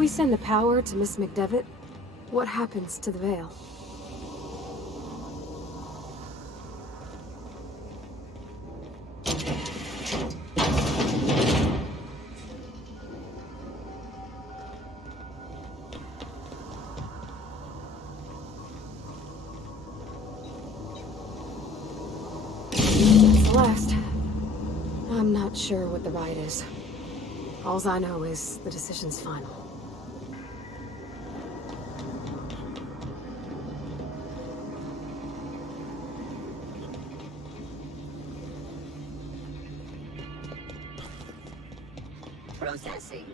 we send the power to Miss McDevitt, what happens to the Veil? Celeste. I'm not sure what the right is. Alls I know is the decision's final. Processing.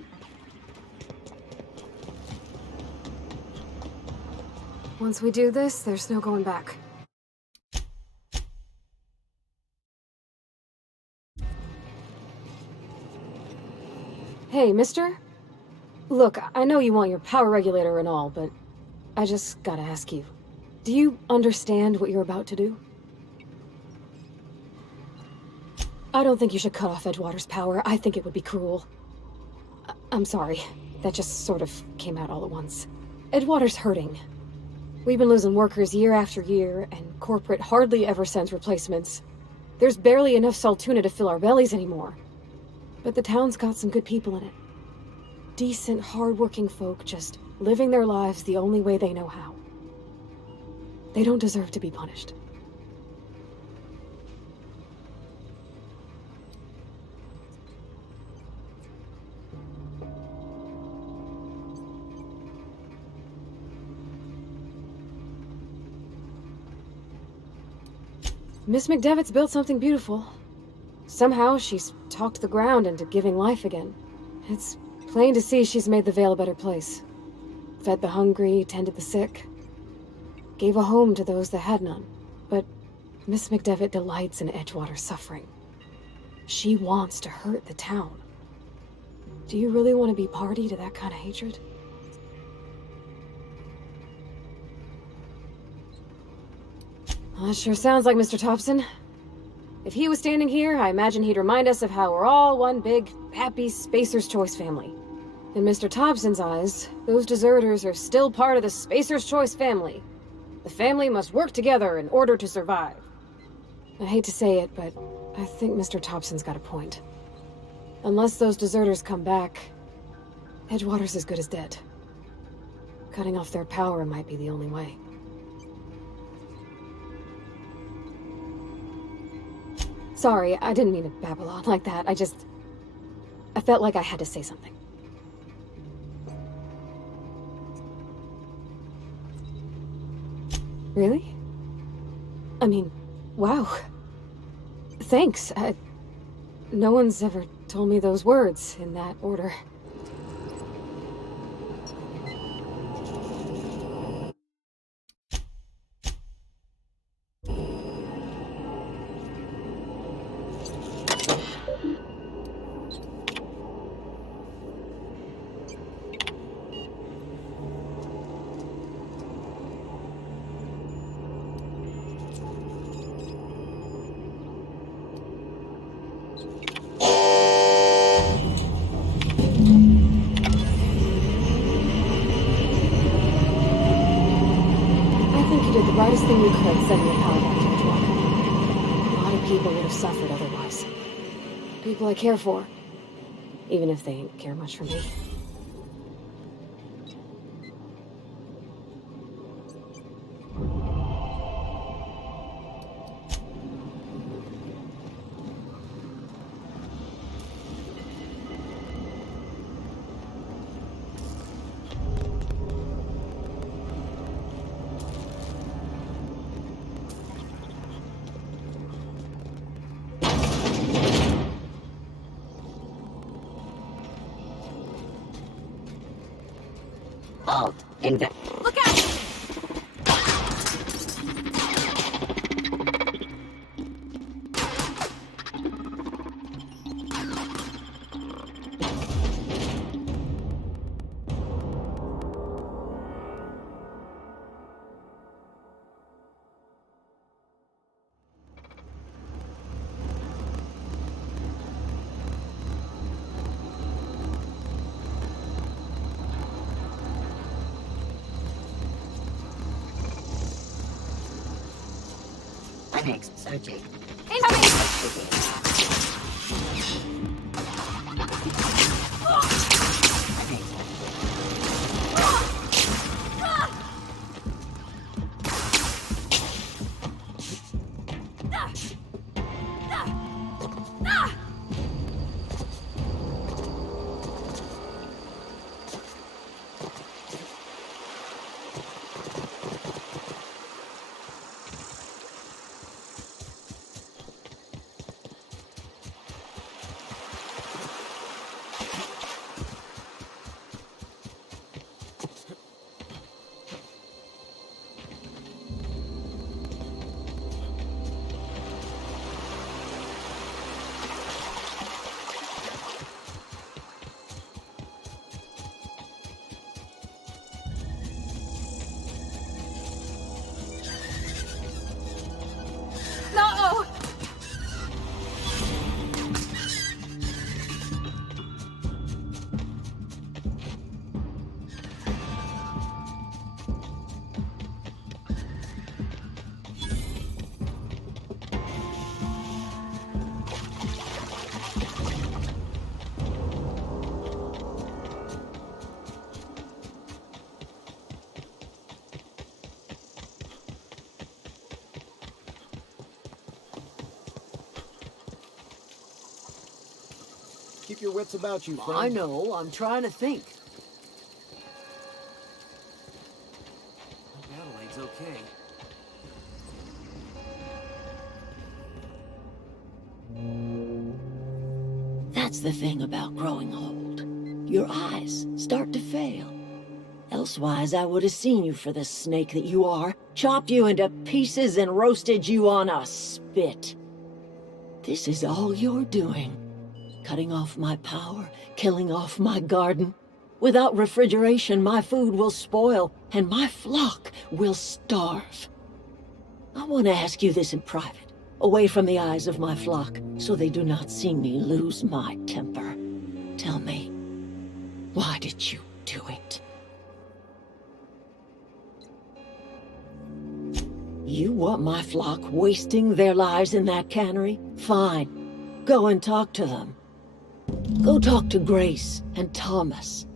Once we do this, there's no going back. Hey, mister? Look, I know you want your power regulator and all, but I just gotta ask you. Do you understand what you're about to do? I don't think you should cut off Edgewater's power. I think it would be cruel. I'm sorry. That just sort of came out all at once. Edgewater's hurting. We've been losing workers year after year, and corporate hardly ever sends replacements. There's barely enough Saltuna to fill our bellies anymore. But the town's got some good people in it. Decent, hard-working folk just living their lives the only way they know how. They don't deserve to be punished. Miss McDevitt's built something beautiful. Somehow, she's talked the ground into giving life again. It's plain to see she's made the Vale a better place. Fed the hungry, tended the sick. Gave a home to those that had none. But Miss McDevitt delights in Edgewater's suffering. She wants to hurt the town. Do you really want to be party to that kind of hatred? Well, that sure sounds like Mr. Thompson. If he was standing here, I imagine he'd remind us of how we're all one big, happy Spacer's Choice family. In Mr. Thompson's eyes, those deserters are still part of the Spacer's Choice family. The family must work together in order to survive. I hate to say it, but I think Mr. Thompson's got a point. Unless those deserters come back, Edgewater's as good as dead. Cutting off their power might be the only way. Sorry, I didn't mean to babble on like that. I felt like I had to say something. Really? I mean, wow. Thanks. No one's ever told me those words in that order. Brightest thing you could, sending the power back to Edgewater. A lot of people would have suffered otherwise. People I care for. Even if they ain't care much for me. Alt. Look out! Phoenix searching. Incoming! No! Keep your wits about you, friend. I know, I'm trying to think. Adelaide's okay. That's the thing about growing old. Your eyes start to fail. Elsewise, I would have seen you for the snake that you are, chopped you into pieces and roasted you on a spit. This is all you're doing. Cutting off my power, killing off my garden. Without refrigeration, my food will spoil, and my flock will starve. I want to ask you this in private, away from the eyes of my flock, so they do not see me lose my temper. Tell me, why did you do it? You want my flock wasting their lives in that cannery? Fine. Go and talk to them. Go talk to Grace and Thomas.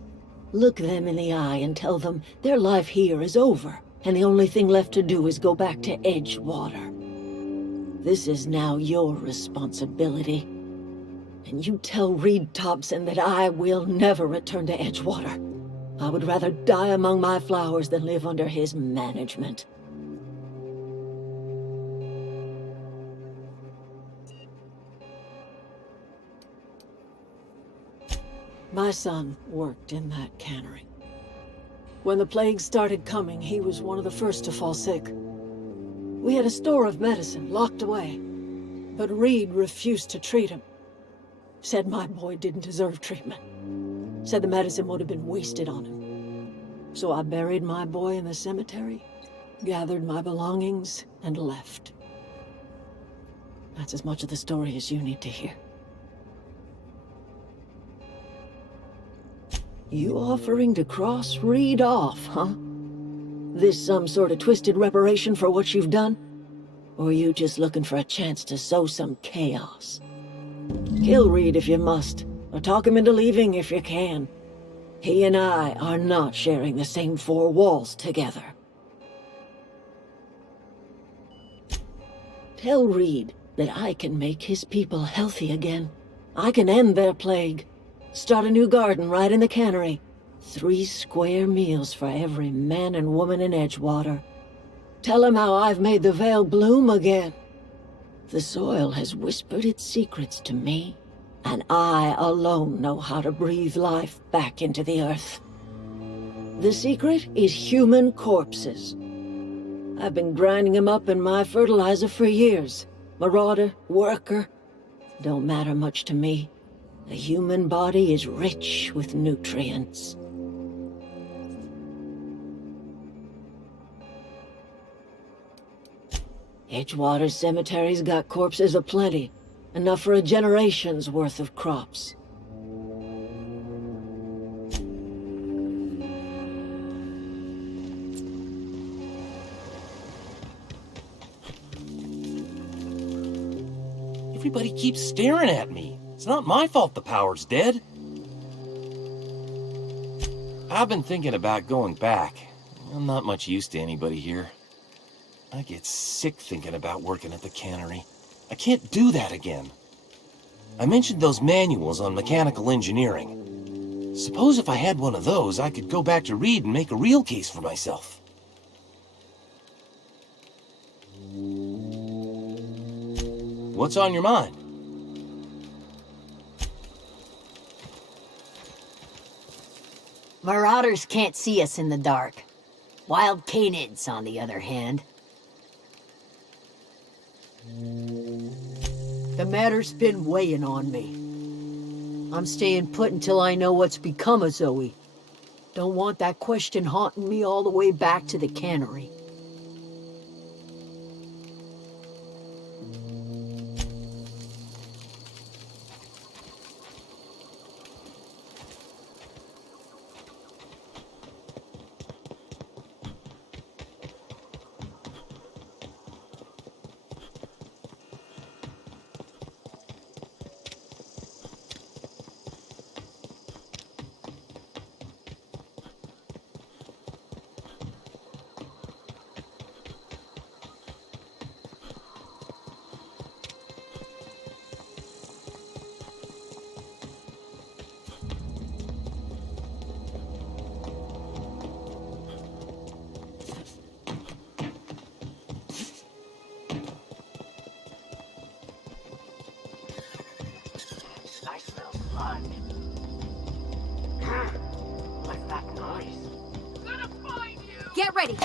Look them in the eye and tell them their life here is over, and the only thing left to do is go back to Edgewater. This is now your responsibility. And you tell Reed Thompson that I will never return to Edgewater. I would rather die among my flowers than live under his management. My son worked in that cannery. When the plague started coming, he was one of the first to fall sick. We had a store of medicine locked away, but Reed refused to treat him. Said my boy didn't deserve treatment. Said the medicine would have been wasted on him. So I buried my boy in the cemetery, gathered my belongings, and left. That's as much of the story as you need to hear. You offering to cross Reed off, huh? This some sort of twisted reparation for what you've done? Or you just looking for a chance to sow some chaos? Kill Reed if you must, or talk him into leaving if you can. He and I are not sharing the same four walls together. Tell Reed that I can make his people healthy again. I can end their plague. Start a new garden right in the cannery. 3 square meals for every man and woman in Edgewater. Tell him how I've made the Vale bloom again. The soil has whispered its secrets to me, and I alone know how to breathe life back into the earth. The secret is human corpses. I've been grinding them up in my fertilizer for years. Marauder, worker, don't matter much to me. The human body is rich with nutrients. Edgewater Cemetery's got corpses aplenty, enough for a generation's worth of crops. Everybody keeps staring at me. It's not my fault the power's dead. I've been thinking about going back. I'm not much use to anybody here. I get sick thinking about working at the cannery. I can't do that again. I mentioned those manuals on mechanical engineering. Suppose if I had one of those, I could go back to Reed and make a real case for myself. What's on your mind? Marauders can't see us in the dark. Wild canids, on the other hand. The matter's been weighing on me. I'm staying put until I know what's become of Zoe. Don't want that question haunting me all the way back to the cannery. I smell blood. What's that noise? Gonna find you! Get ready!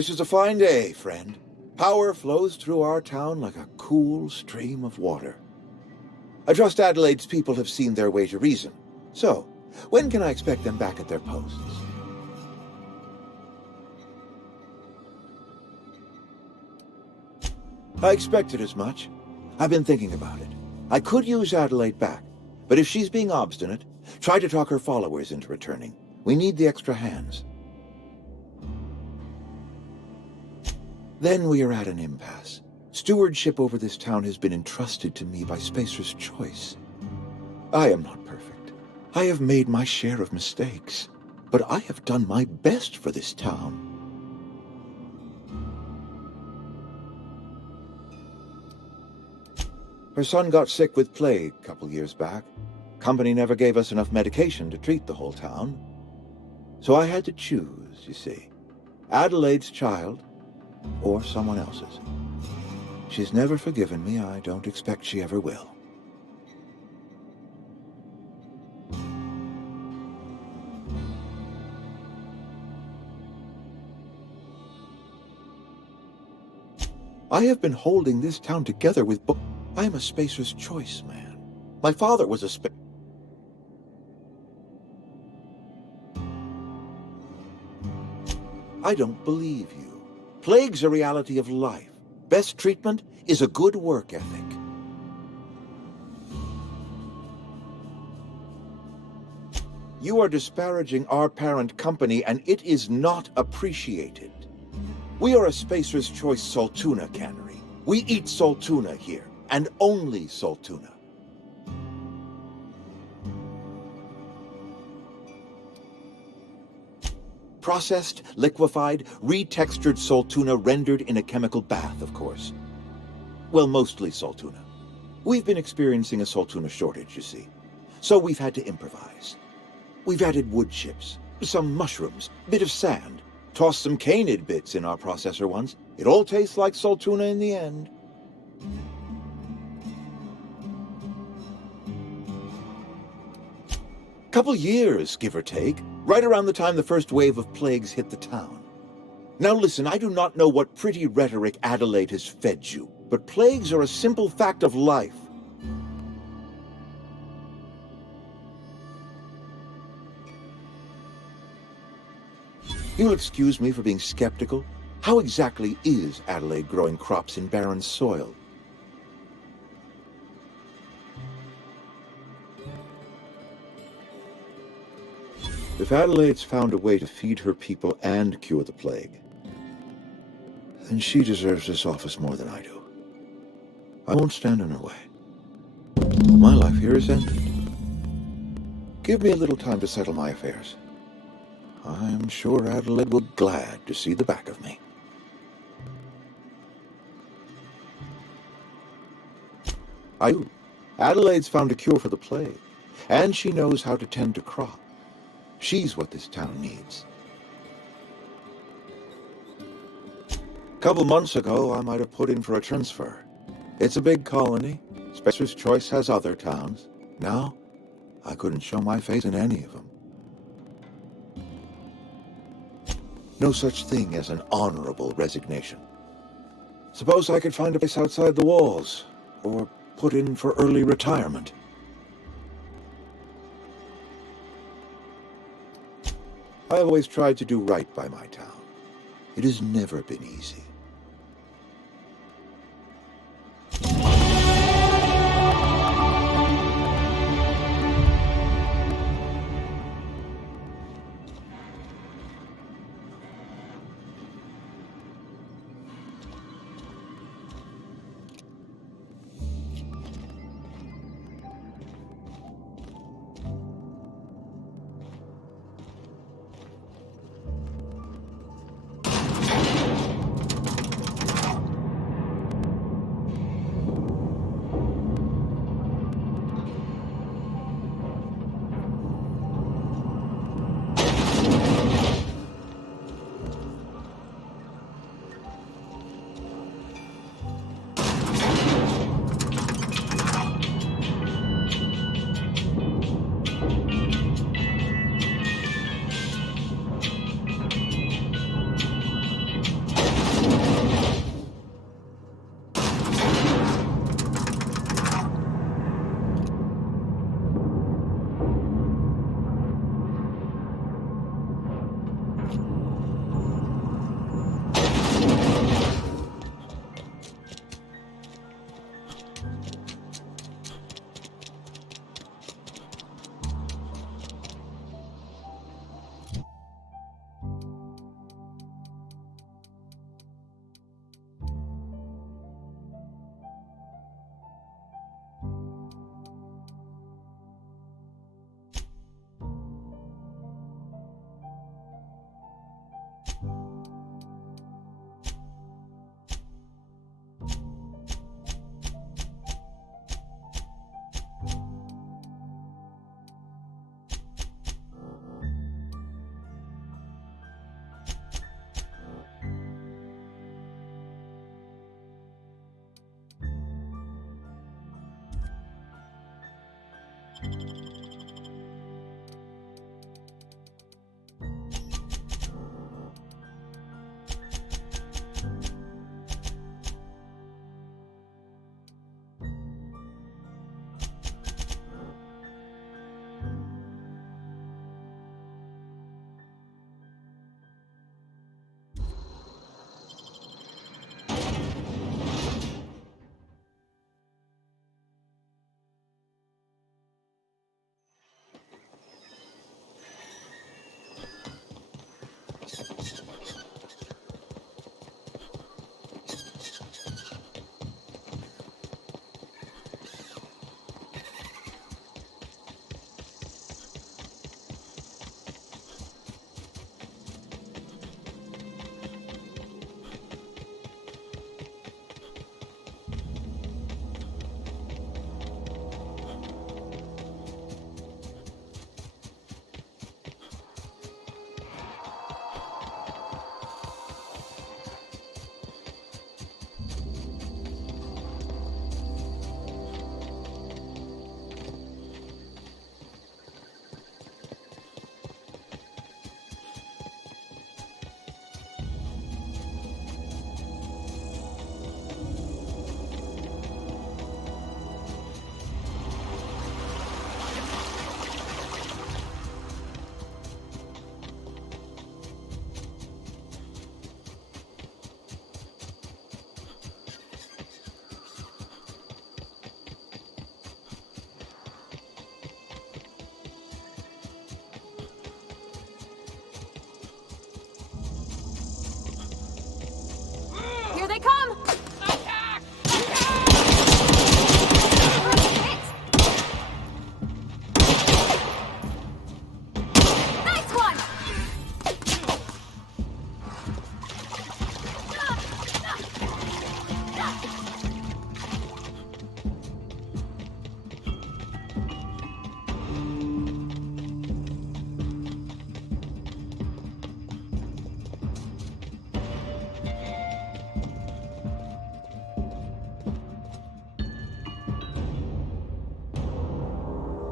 This is a fine day, friend. Power flows through our town like a cool stream of water. I trust Adelaide's people have seen their way to reason. So, when can I expect them back at their posts? I expected as much. I've been thinking about it. I could use Adelaide back, but if she's being obstinate, try to talk her followers into returning. We need the extra hands. Then we are at an impasse. Stewardship over this town has been entrusted to me by Spacer's Choice. I am not perfect. I have made my share of mistakes, but I have done my best for this town. Her son got sick with plague a couple years back. Company never gave us enough medication to treat the whole town. So I had to choose, you see. Adelaide's child, or someone else's. She's never forgiven me. I don't expect she ever will. I have been holding this town together with I am a Spacer's Choice man. My father was a I don't believe you. Plague's a reality of life. Best treatment is a good work ethic. You are disparaging our parent company, and it is not appreciated. We are a Spacer's Choice Saltuna cannery. We eat Saltuna here, and only salt tuna. Processed, liquefied, retextured salt tuna rendered in a chemical bath, of course. Well, mostly salt tuna. We've been experiencing a salt tuna shortage, you see. So we've had to improvise. We've added wood chips, some mushrooms, bit of sand, tossed some canid bits in our processor once. It all tastes like salt tuna in the end. Couple years, give or take, right around the time the first wave of plagues hit the town. Now listen, I do not know what pretty rhetoric Adelaide has fed you, but plagues are a simple fact of life. You'll excuse me for being skeptical. How exactly is Adelaide growing crops in barren soil? If Adelaide's found a way to feed her people and cure the plague, then she deserves this office more than I do. I won't stand in her way. My life here is ended. Give me a little time to settle my affairs. I'm sure Adelaide will be glad to see the back of me. I do. Adelaide's found a cure for the plague, and she knows how to tend to crops. She's what this town needs. A couple months ago, I might have put in for a transfer. It's a big colony. Spencer's Choice has other towns. Now, I couldn't show my face in any of them. No such thing as an honorable resignation. Suppose I could find a place outside the walls, or put in for early retirement. I've always tried to do right by my town. It has never been easy.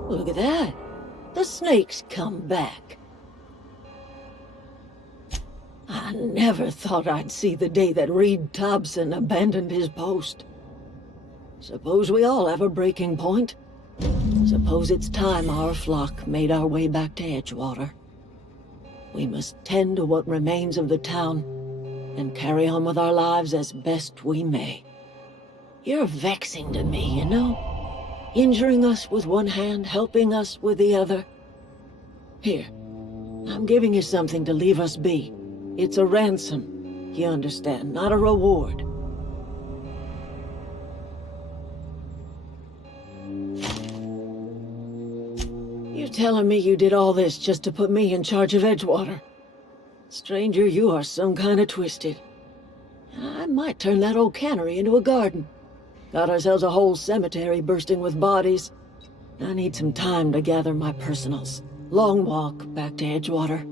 Look at that. The snake's come back. I never thought I'd see the day that Reed Thompson abandoned his post. Suppose we all have a breaking point. Suppose it's time our flock made our way back to Edgewater. We must tend to what remains of the town and carry on with our lives as best we may. You're vexing to me, you know? Injuring us with one hand, helping us with the other. Here, I'm giving you something to leave us be. It's a ransom, you understand, not a reward. You telling me you did all this just to put me in charge of Edgewater? Stranger, you are some kind of twisted. I might turn that old cannery into a garden. Got ourselves a whole cemetery bursting with bodies. I need some time to gather my personals. Long walk back to Edgewater.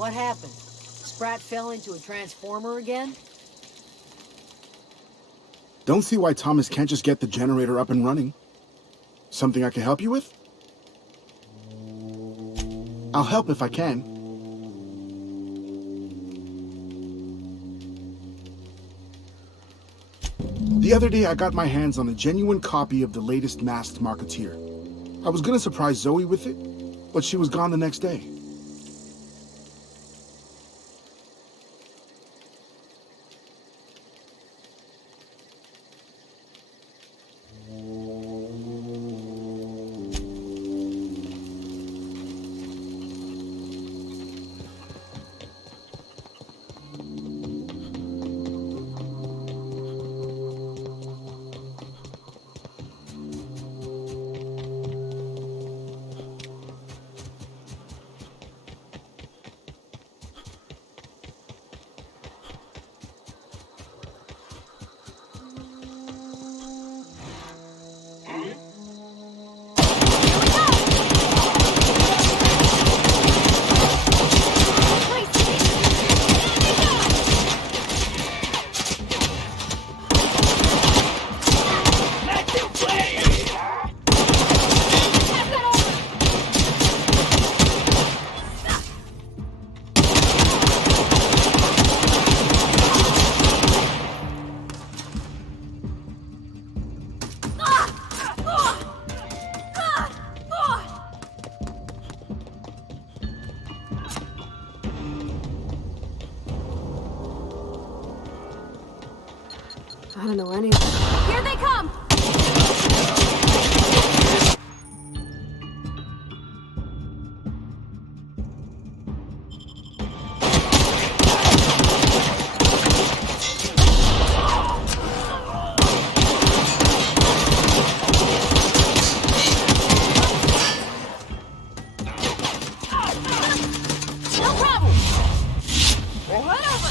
What happened? Sprat fell into a transformer again? Don't see why Thomas can't just get the generator up and running. Something I can help you with? I'll help if I can. The other day I got my hands on a genuine copy of the latest Masked Marketeer. I was gonna surprise Zoe with it, but she was gone the next day. I don't know any. Here they come! No problem! Roll right over!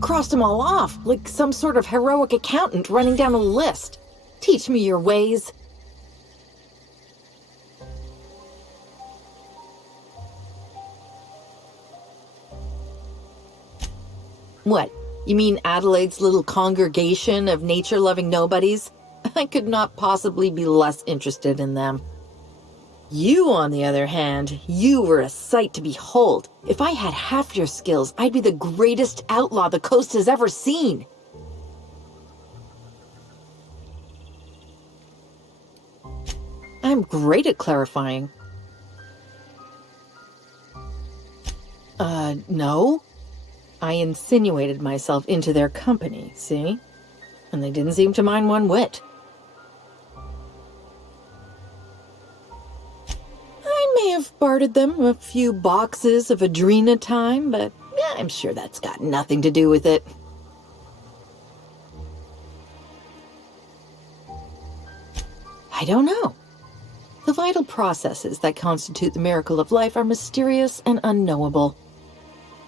crossed them all off, like some sort of heroic accountant running down a list. Teach me your ways. What? You mean Adelaide's little congregation of nature-loving nobodies? I could not possibly be less interested in them. You, on the other hand, you were a sight to behold. If I had half your skills, I'd be the greatest outlaw the coast has ever seen. I'm great at clarifying. No. I insinuated myself into their company, see? And they didn't seem to mind one whit. I may have bartered them a few boxes of Adrena time, but yeah, I'm sure that's got nothing to do with it. I don't know. The vital processes that constitute the miracle of life are mysterious and unknowable.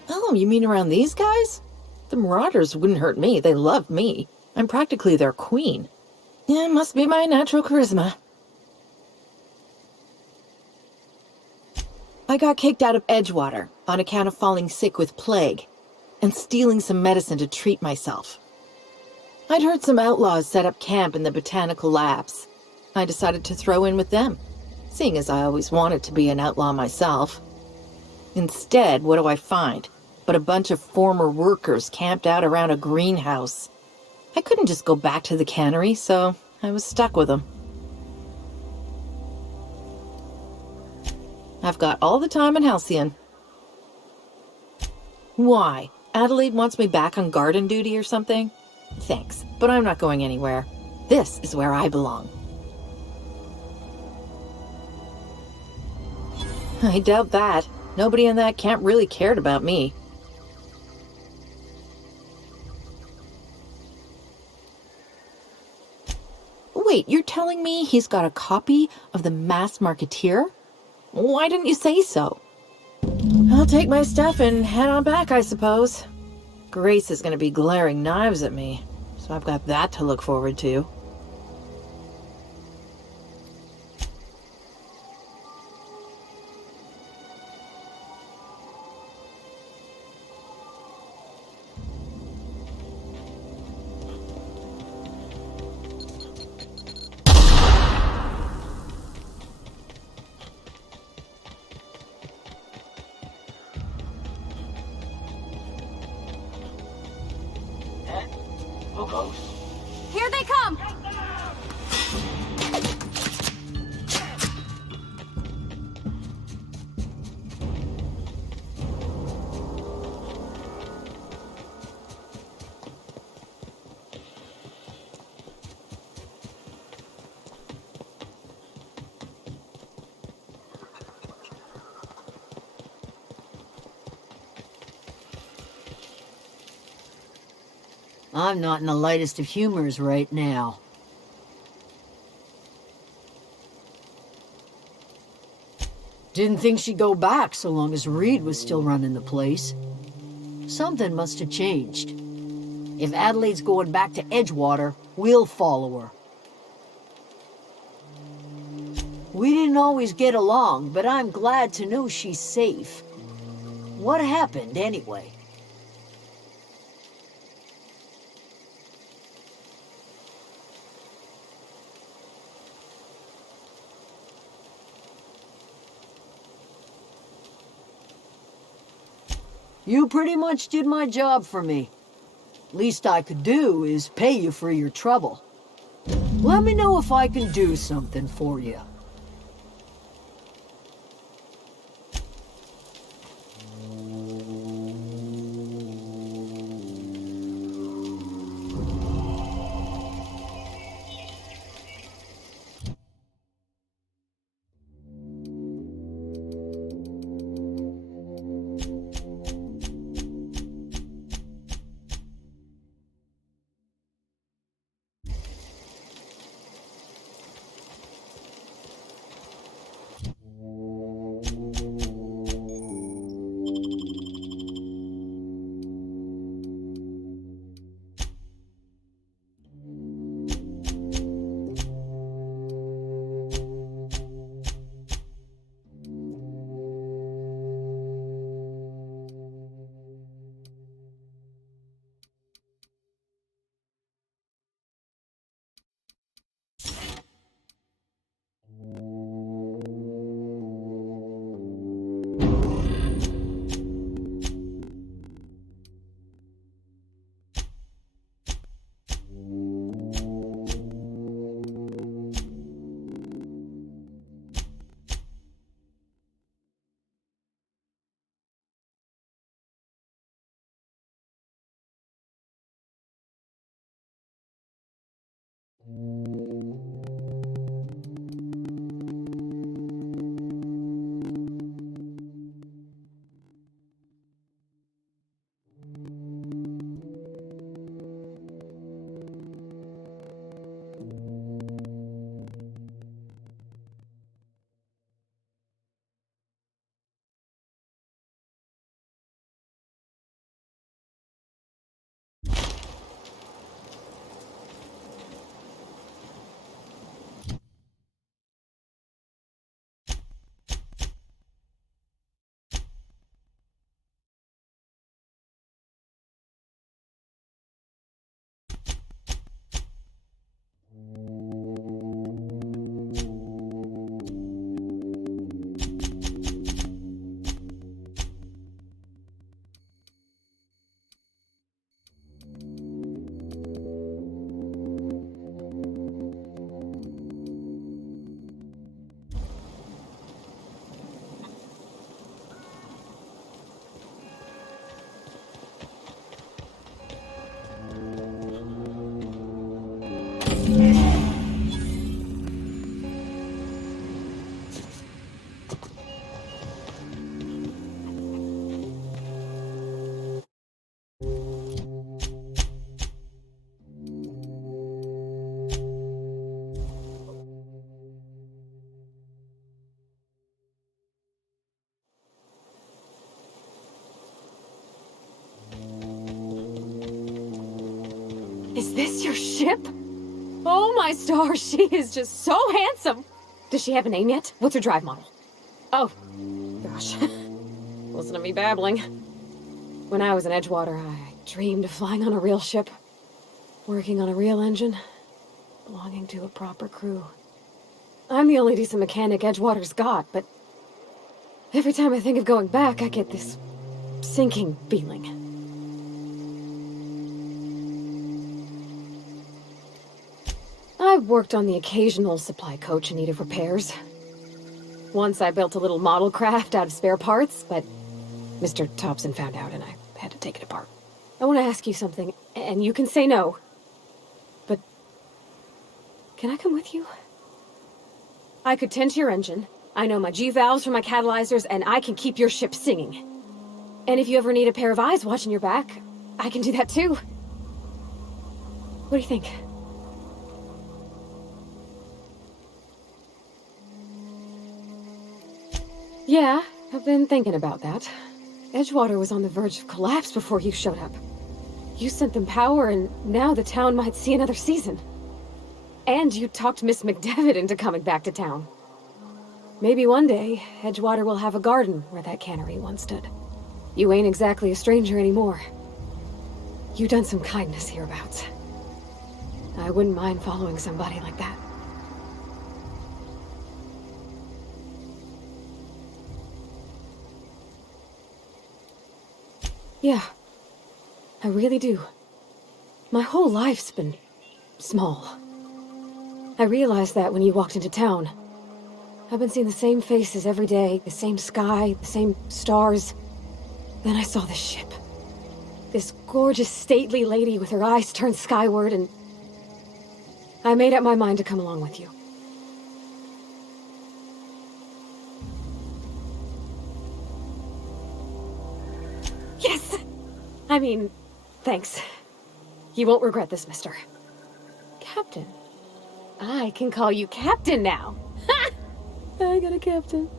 Oh, you mean around these guys? The Marauders wouldn't hurt me. They love me. I'm practically their queen. Yeah, must be my natural charisma. I got kicked out of Edgewater on account of falling sick with plague and stealing some medicine to treat myself. I'd heard some outlaws set up camp in the botanical labs. I decided to throw in with them, seeing as I always wanted to be an outlaw myself. Instead, what do I find? But a bunch of former workers camped out around a greenhouse. I couldn't just go back to the cannery, so I was stuck with them. I've got all the time in Halcyon. Why? Adelaide wants me back on garden duty or something? Thanks, but I'm not going anywhere. This is where I belong. I doubt that. Nobody in that camp really cared about me. Wait, you're telling me he's got a copy of the Masked Marketeer? Why didn't you say so? I'll take my stuff and head on back, I suppose. Grace is going to be glaring knives at me, so I've got that to look forward to. Here they come! I'm not in the lightest of humors right now. Didn't think she'd go back so long as Reed was still running the place. Something must have changed. If Adelaide's going back to Edgewater, we'll follow her. We didn't always get along, but I'm glad to know she's safe. What happened, anyway? You pretty much did my job for me. Least I could do is pay you for your trouble. Let me know if I can do something for you. Is this your ship? Oh my stars, she is just so handsome! Does she have a name yet? What's her drive model? Oh, gosh. Listen to me babbling. When I was in Edgewater, I dreamed of flying on a real ship, working on a real engine, belonging to a proper crew. I'm the only decent mechanic Edgewater's got, but every time I think of going back, I get this sinking feeling. I've worked on the occasional supply coach in need of repairs. Once I built a little model craft out of spare parts, but Mr. Thompson found out and I had to take it apart. I want to ask you something, and you can say no. But can I come with you? I could tend to your engine. I know my G-valves from my catalyzers, and I can keep your ship singing. And if you ever need a pair of eyes watching your back, I can do that too. What do you think? Yeah, I've been thinking about that. Edgewater was on the verge of collapse before you showed up. You sent them power, and now the town might see another season. And you talked Miss McDevitt into coming back to town. Maybe one day, Edgewater will have a garden where that cannery once stood. You ain't exactly a stranger anymore. You've done some kindness hereabouts. I wouldn't mind following somebody like that. Yeah, I really do. My whole life's been small. I realized that when you walked into town. I've been seeing the same faces every day, the same sky, the same stars. Then I saw this ship. This gorgeous, stately lady with her eyes turned skyward, and I made up my mind to come along with you. Yes! I mean, thanks. You won't regret this, mister. Captain. I can call you Captain now. Ha! I got a captain.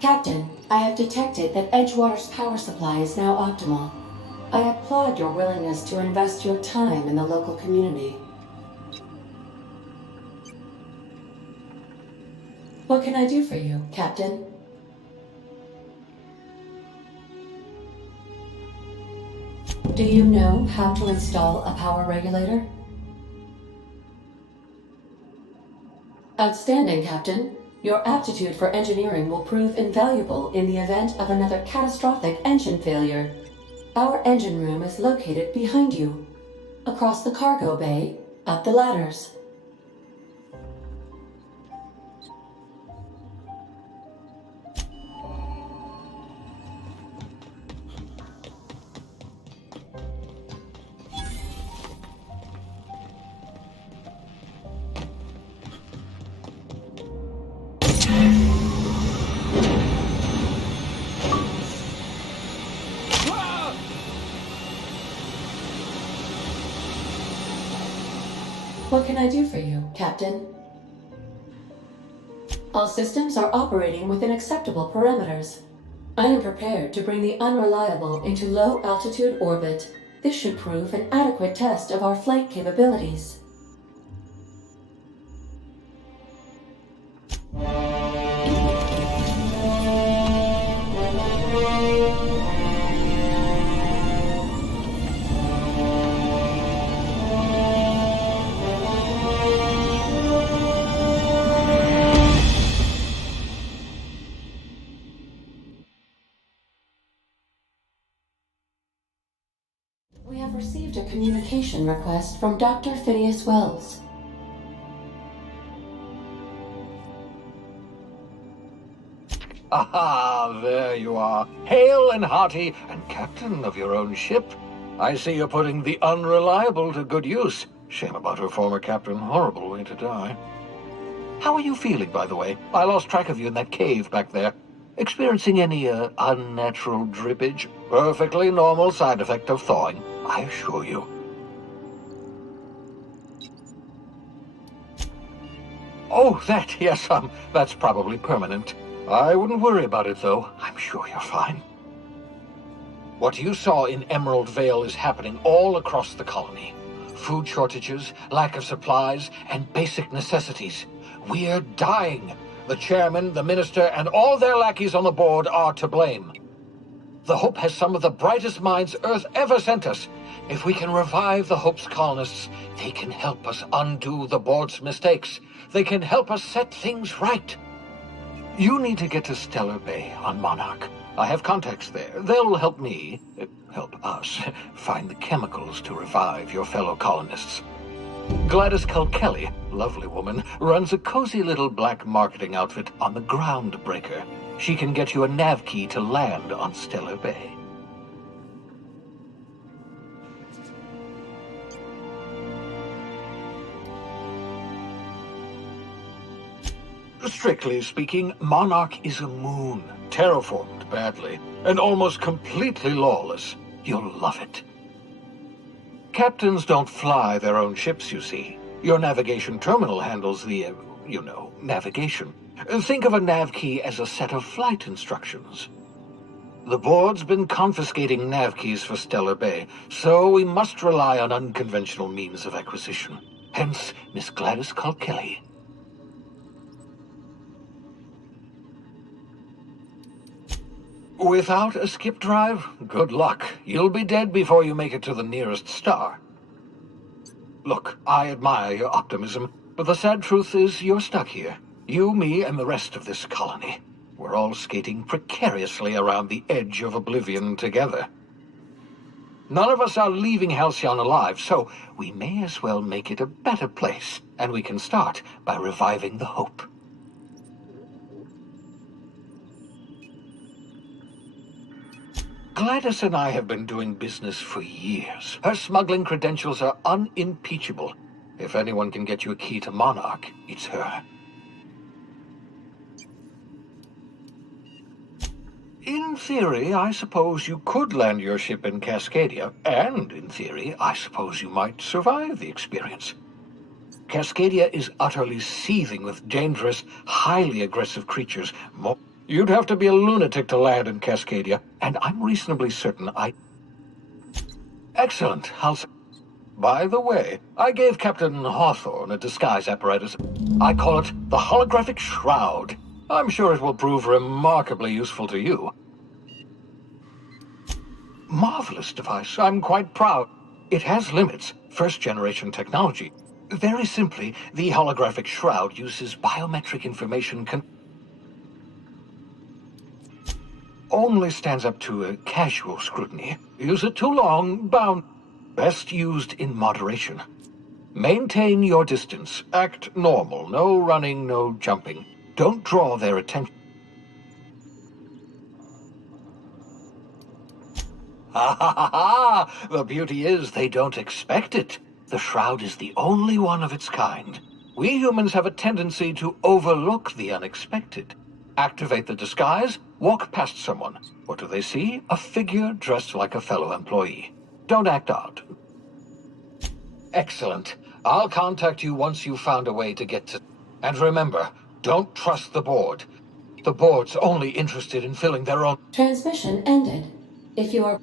Captain, I have detected that Edgewater's power supply is now optimal. I applaud your willingness to invest your time in the local community. What can I do for you, Captain? Do you know how to install a power regulator? Outstanding, Captain. Your aptitude for engineering will prove invaluable in the event of another catastrophic engine failure. Our engine room is located behind you, across the cargo bay, up the ladders. What can I do for you, Captain? All systems are operating within acceptable parameters. I am prepared to bring the unreliable into low-altitude orbit. This should prove an adequate test of our flight capabilities. We have received a communication request from Dr. Phineas Wells. Aha, there you are. Hale and hearty, and captain of your own ship. I see you're putting the unreliable to good use. Shame about her former captain. Horrible way to die. How are you feeling, by the way? I lost track of you in that cave back there. Experiencing any, unnatural drippage? Perfectly normal side effect of thawing, I assure you. Oh, that, yes, that's probably permanent. I wouldn't worry about it, though. I'm sure you're fine. What you saw in Emerald Vale is happening all across the colony. Food shortages, lack of supplies, and basic necessities. We're dying. The chairman, the minister, and all their lackeys on the board are to blame. The Hope has some of the brightest minds Earth ever sent us. If we can revive the Hope's colonists, they can help us undo the board's mistakes. They can help us set things right. You need to get to Stellar Bay on Monarch. I have contacts there. They'll help me, help us, find the chemicals to revive your fellow colonists. Gladys Kilkelly, lovely woman, runs a cozy little black marketing outfit on the Groundbreaker. She can get you a nav key to land on Stellar Bay. Strictly speaking, Monarch is a moon, terraformed badly, and almost completely lawless. You'll love it. Captains don't fly their own ships, you see. Your navigation terminal handles the, navigation. Think of a nav key as a set of flight instructions. The board's been confiscating nav keys for Stellar Bay, so we must rely on unconventional means of acquisition. Hence, Miss Gladys Kilkelly. Without a skip drive, good luck. You'll be dead before you make it to the nearest star. Look, I admire your optimism, but the sad truth is you're stuck here. You, me, and the rest of this colony. We're all skating precariously around the edge of oblivion together. None of us are leaving Halcyon alive, so we may as well make it a better place, and we can start by reviving the Hope. Gladys and I have been doing business for years. Her smuggling credentials are unimpeachable. If anyone can get you a key to Monarch, it's her. In theory, I suppose you could land your ship in Cascadia, and in theory, I suppose you might survive the experience. Cascadia is utterly seething with dangerous, highly aggressive creatures. You'd have to be a lunatic to land in Cascadia, and I'm reasonably certain Excellent. By the way, I gave Captain Hawthorne a disguise apparatus. I call it the Holographic Shroud. I'm sure it will prove remarkably useful to you. Marvelous device. I'm quite proud. It has limits. First-generation technology. Very simply, the Holographic Shroud uses biometric information only stands up to a casual scrutiny. Use it too long, bound. Best used in moderation. Maintain your distance. Act normal. No running, no jumping. Don't draw their attention. Ha ha ha ha! The beauty is they don't expect it. The Shroud is the only one of its kind. We humans have a tendency to overlook the unexpected. Activate the disguise, walk past someone. What do they see? A figure dressed like a fellow employee. Don't act out. Excellent. I'll contact you once you've found a way to get to... And remember, don't trust the board. The board's only interested in filling their own... Transmission ended. If you are...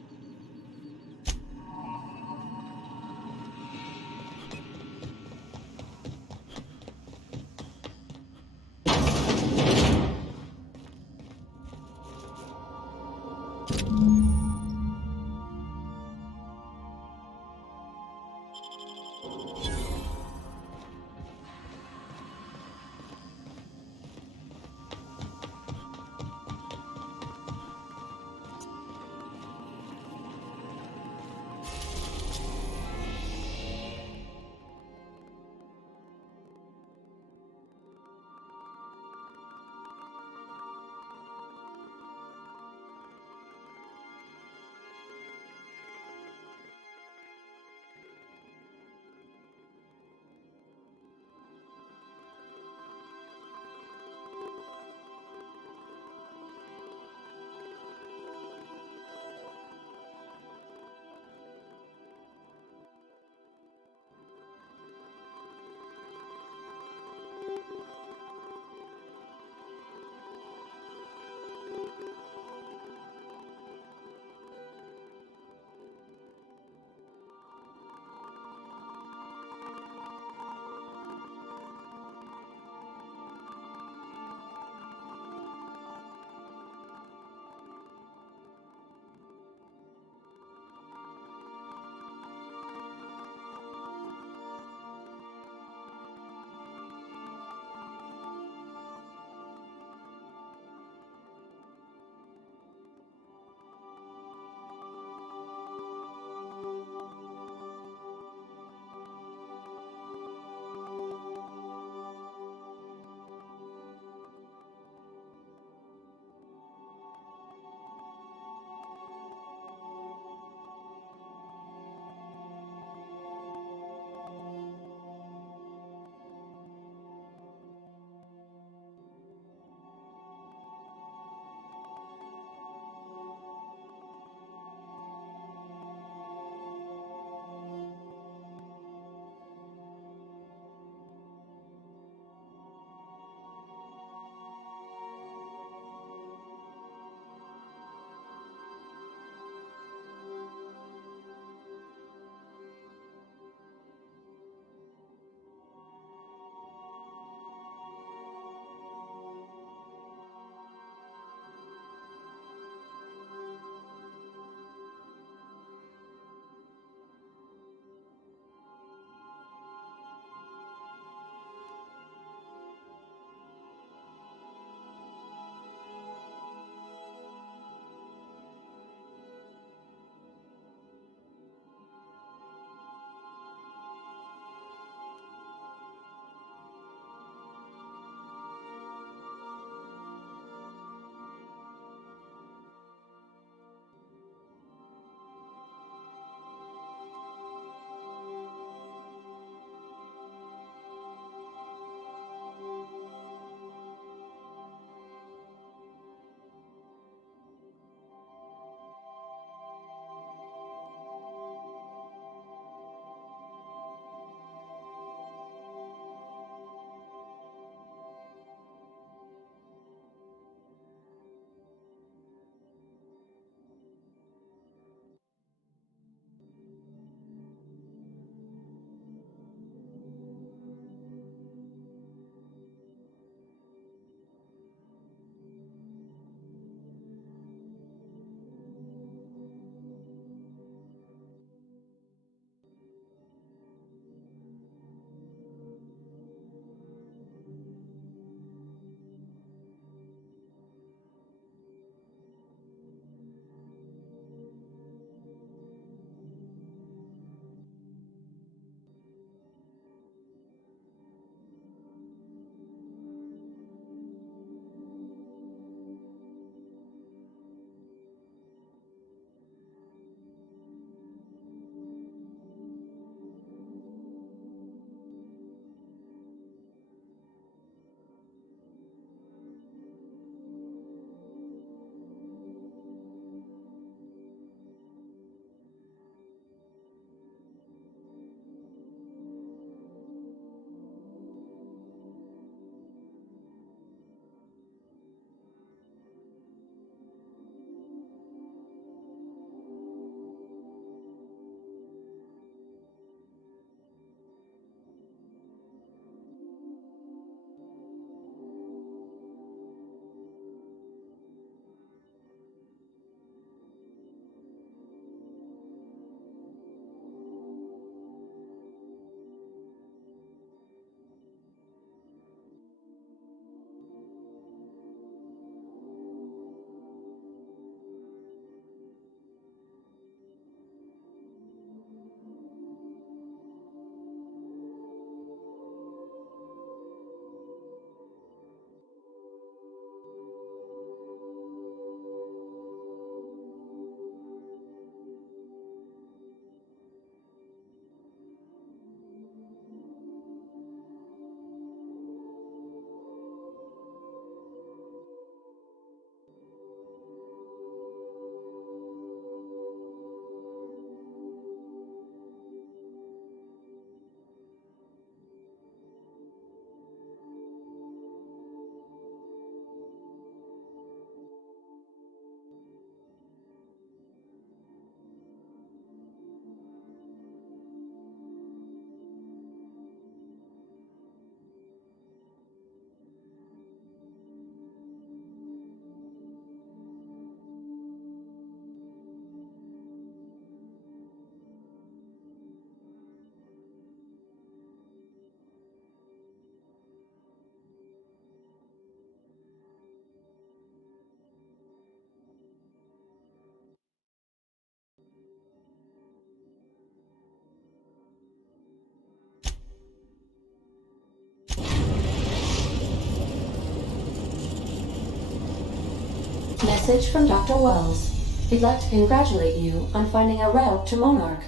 Message from Dr. Wells. He'd like to congratulate you on finding a route to Monarch.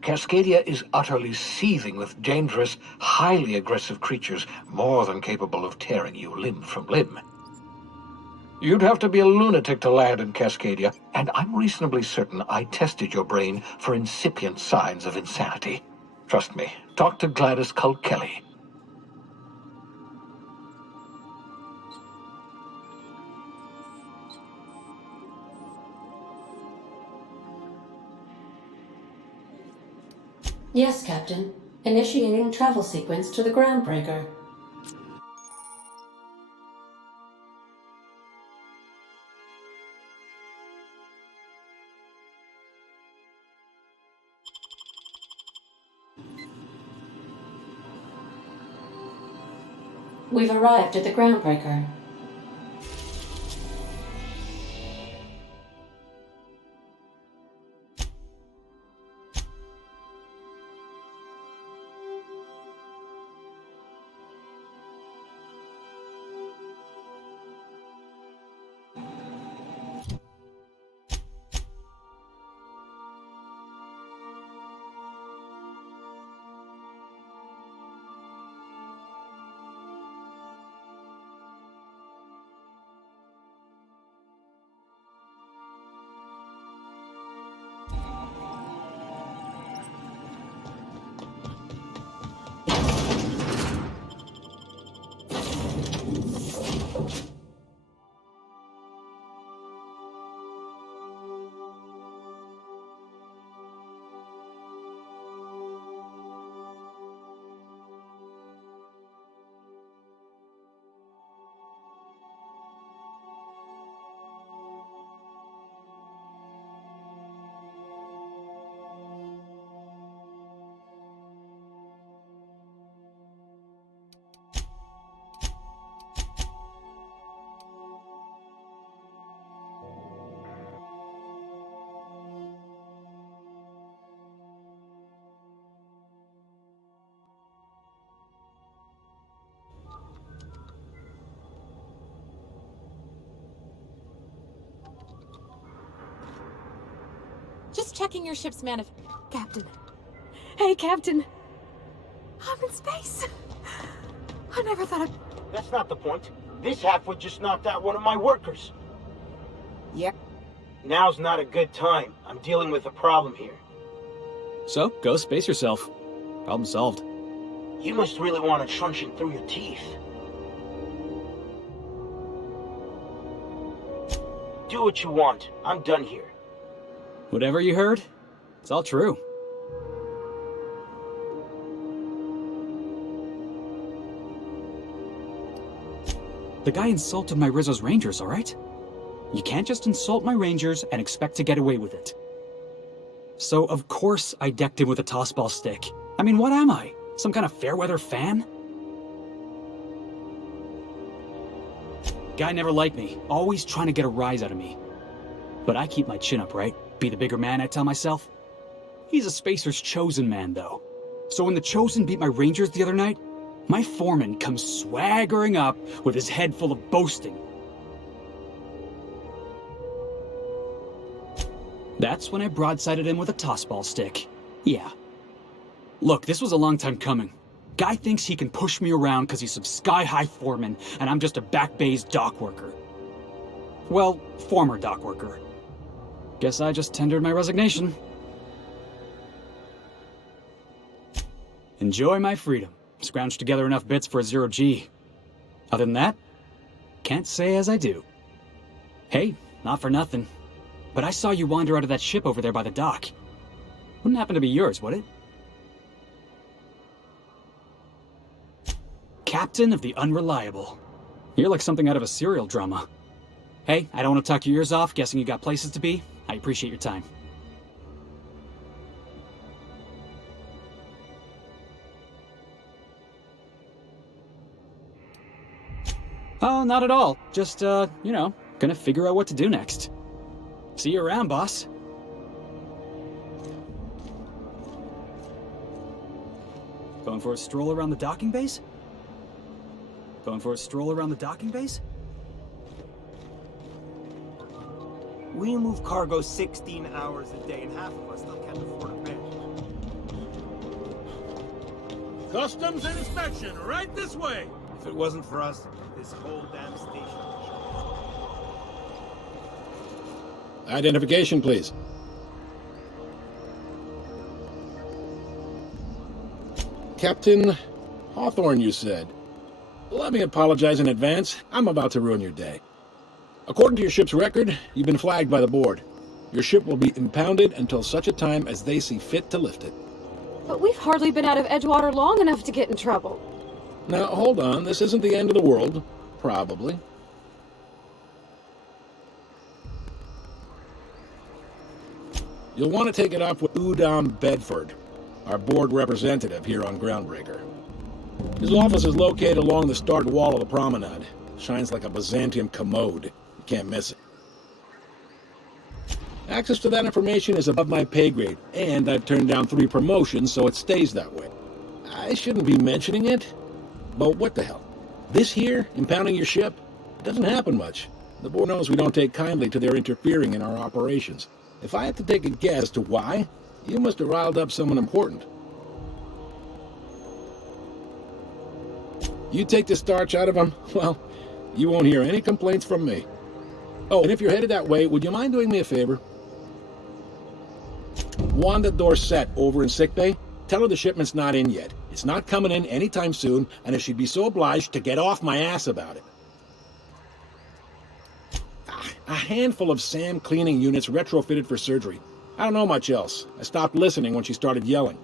Cascadia is utterly seething with dangerous, highly aggressive creatures more than capable of tearing you limb from limb. You'd have to be a lunatic to land in Cascadia, and I'm reasonably certain I tested your brain for incipient signs of insanity. Trust me, talk to Gladys Culkelly. Yes, Captain. Initiating travel sequence to the Groundbreaker. We've arrived at the Groundbreaker. Just checking your ship's Captain. Hey, Captain. I'm in space. I never thought I'd... That's not the point. This halfwit just knocked out one of my workers. Yep. Now's not a good time. I'm dealing with a problem here. So, go space yourself. Problem solved. You must really want a truncheon through your teeth. Do what you want. I'm done here. Whatever you heard, it's all true. The guy insulted my Rizzo's Rangers, alright? You can't just insult my Rangers and expect to get away with it. So, of course, I decked him with a tossball stick. I mean, what am I? Some kind of fair-weather fan? Guy never liked me, always trying to get a rise out of me. But I keep my chin up, right? Be the bigger man, I tell myself. He's a Spacer's chosen man, though. So when the Chosen beat my Rangers the other night, my foreman comes swaggering up with his head full of boasting. That's when I broadsided him with a tossball stick. Yeah. Look, this was a long time coming. Guy thinks he can push me around because he's some sky-high foreman, and I'm just a back bay's dock worker. Well, former dock worker. Guess I just tendered my resignation. Enjoy my freedom. Scrounged together enough bits for a 0G. Other than that, can't say as I do. Hey, not for nothing, but I saw you wander out of that ship over there by the dock. Wouldn't happen to be yours, would it? Captain of the Unreliable. You're like something out of a serial drama. Hey, I don't want to talk your ears off, guessing you got places to be. I appreciate your time. Oh, not at all. Just, gonna figure out what to do next. See you around, boss. Going for a stroll around the docking bays? Going for a stroll around the docking bays? We move cargo 16 hours a day, and half of us still can't afford a bed. Customs and inspection, right this way! If it wasn't for us, this whole damn station would shut. Identification, please. Captain Hawthorne, you said. Let me apologize in advance. I'm about to ruin your day. According to your ship's record, you've been flagged by the board. Your ship will be impounded until such a time as they see fit to lift it. But we've hardly been out of Edgewater long enough to get in trouble. Now, hold on. This isn't the end of the world. Probably. You'll want to take it up with Udom Bedford, our board representative here on Groundbreaker. His office is located along the starboard wall of the promenade. Shines like a Byzantium commode. You can't miss it. Access to that information is above my pay grade, and I've turned down 3 promotions, so it stays that way. I shouldn't be mentioning it, but what the hell? This here, impounding your ship, doesn't happen much. The board knows we don't take kindly to their interfering in our operations. If I had to take a guess as to why, you must have riled up someone important. You take the starch out of them, well, you won't hear any complaints from me. Oh, and if you're headed that way, would you mind doing me a favor? Wanda Dorset over in sickbay, tell her the shipment's not in yet. It's not coming in anytime soon, and if she'd be so obliged to get off my ass about it. A handful of SAM cleaning units retrofitted for surgery. I don't know much else. I stopped listening when she started yelling.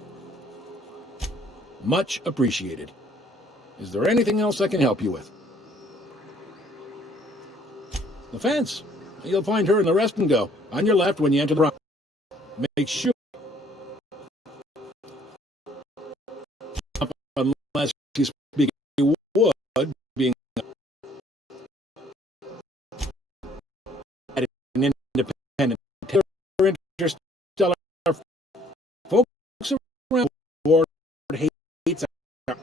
Much appreciated. Is there anything else I can help you with? The fence. You'll find her in the rest and go, on your left when you enter the room. Make sure, unless she's speaking wood, being an independent interstellar folks around the board hates our.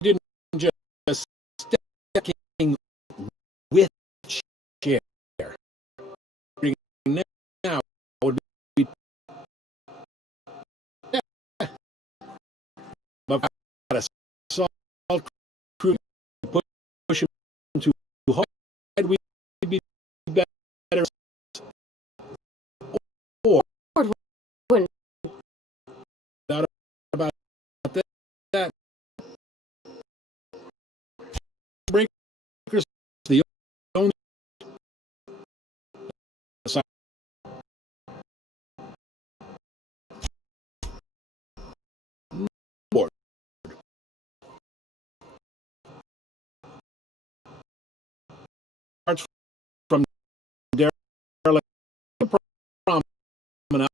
You didn't just stacking with chair. Now would be but a salt crew push him too hard, we'd be better. Or not about that. Breakers the only board. Starts from derelict promenade.